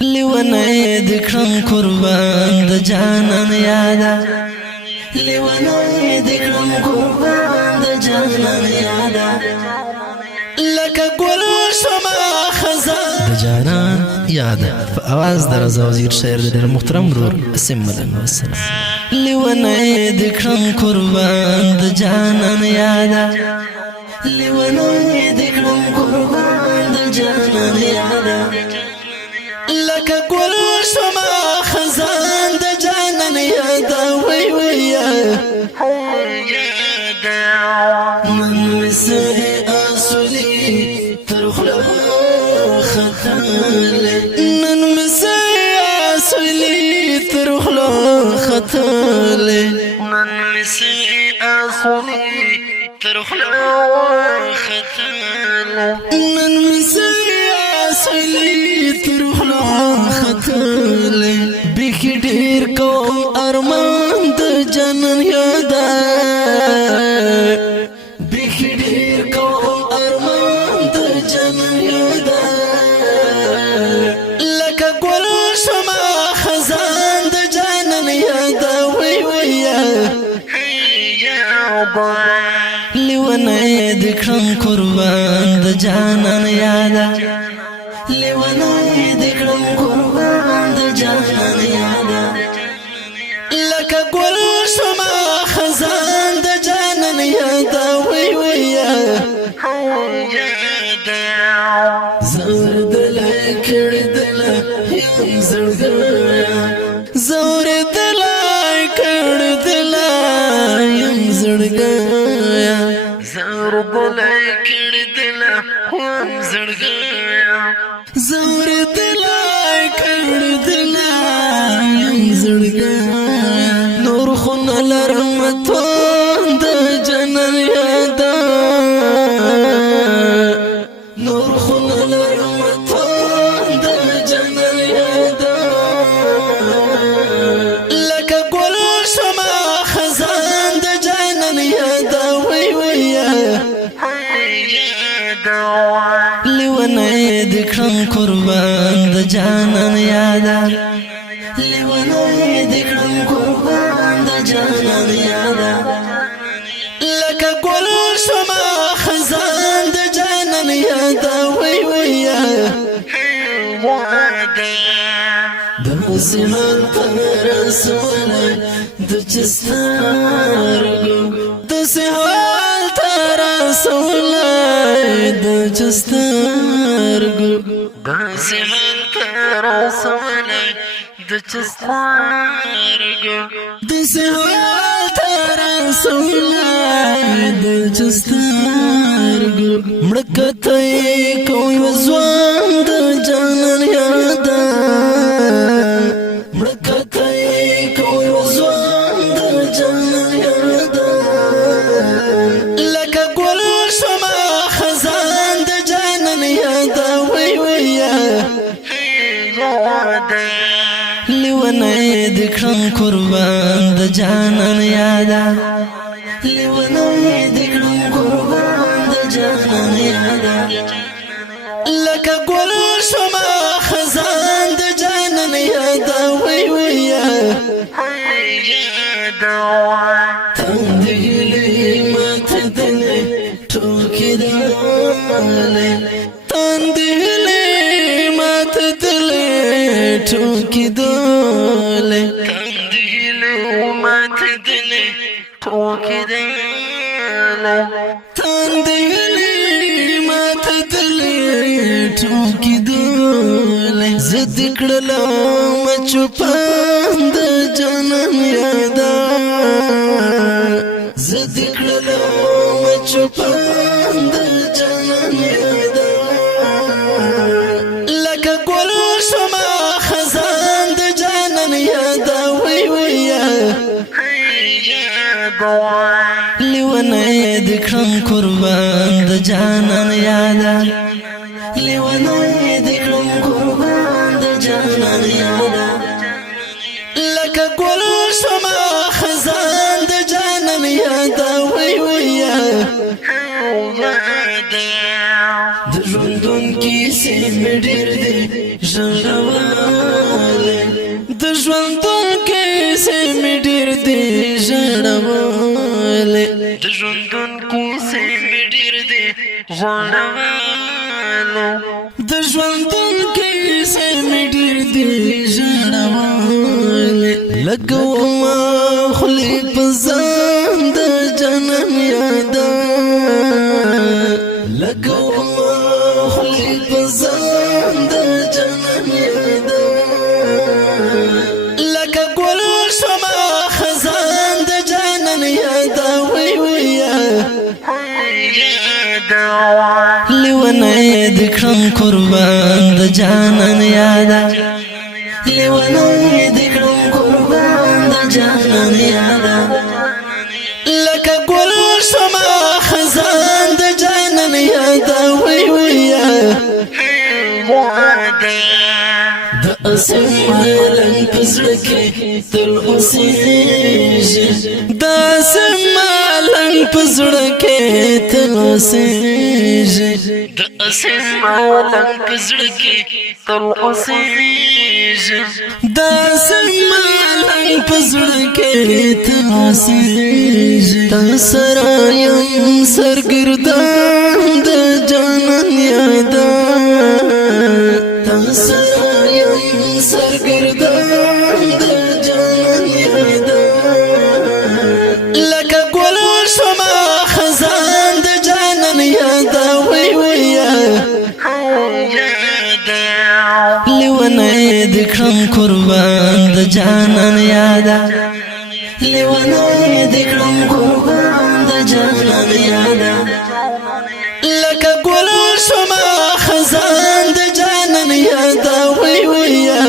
لیونی دکرم قربان د جانان یادا لیونی دکرم قربان د جانان یادا لکه گل شما خزان د جانان یادا په آواز د رضا وزیر شاعر د محترم رور اسم مدن والسلام لیونی دکرم قربان د جانان یادا لیونی دکرم قربان د جانان یادا لکه گل شما خزان د جانان یادا وی وی من مسئ آسولی ترخلا خطاله من مسئ آسولی ترخلا خطاله من مسئ آسولی ترخلا خطاله من مسئ آسولی ترخلا خطاله بیخی دیر کوم ارمان د جانان یادا بیخی دیر کوم ارمان د جانان یادا لکه گل شما خزان د جانان یادا وی وی لیونی دکرم قربان د جانان یادا لیونی دکرم قربان د جانان یادا لکه گل شما خزان د جانان یادا وی وی زور دلای کړدلا یم زړګیا زور دلای کړدلا یم زړګیا زور دلای کړدلا یم زړګیا زور دلای کړدلا یم زړګیا نور خون لرم توان د جانان یادا نور خون لرم توان د جانان یادا لکه گل شما خزان د جانان یادا وی وی لیونی دکرم قربان د جانان یادا لیونی دکرم قربان د جانان یادا لکه گل شما خزان د جانان یادا وی وی داسې حال ته رسولی د چستارګو داسې حال ته رسولی د چستارګو داسې حال ته رسولی د چستارګو داسې حال ته رسولی د چستارګو مړه کته یې کوم یو ځوان د جانان یادا مړه کته یې کوم یو ځوان د جانان یادا لکه ګل شما خزان د جانان یادا وی وی لیونی دکرم قربان د جانان یادا لیونی دکرم قربان د جانان یادا لکه گل شما خزان د جانان یادا وی وی تندهلی مات دلی ټوکی دالی تندهلی مات دلی ټوکی دالی تندهلی مات دلی ټوکی دالی تندهلی مات دلی ټوکی دالی زد کړلم چوپان د جانان یادا زد کړلم چوپان د جانان یادا لکه گل شما خزان د جانان یادا وی وی لیونی دکرم قربان د جانان یادا لیونی دکرم قربان د جانان یادا لکه گل شما خزان د جانان یادا وی وی د ژوندون کیسې مې ډېر دي ژړوه د ژوندون کیسې مې ډېر دي ژړولې لګومه خولې په ځان د جانان یاده لګومه خولې په ځان د جانان یاده لکه ګل شمه خزان د جانان یاده وی ویه لیونی د کړم قربان د جانان یاده لیونی د کړم قربان د جانان یاده لکه ګل شمه خزان د جانان یاده وی ویه د اسمان په زړه کې تل اوسېږي د اسمان په زړه کې تل اوسېږي د اسمان په زړه کې تل اوسېږي د اسمان په زړه کې تل اوسېږي تا سره یم سرګردان د جانان یاده تا سره یم سرګردان د جانان یاده لکه ګل شمه خزان د جانان یاده وی ویه لیونی د کړم قربان د جانان یاده لیونی د کړم قربان د جانان یاده لکه ګل شمه خزان د جانان یاده وی ویه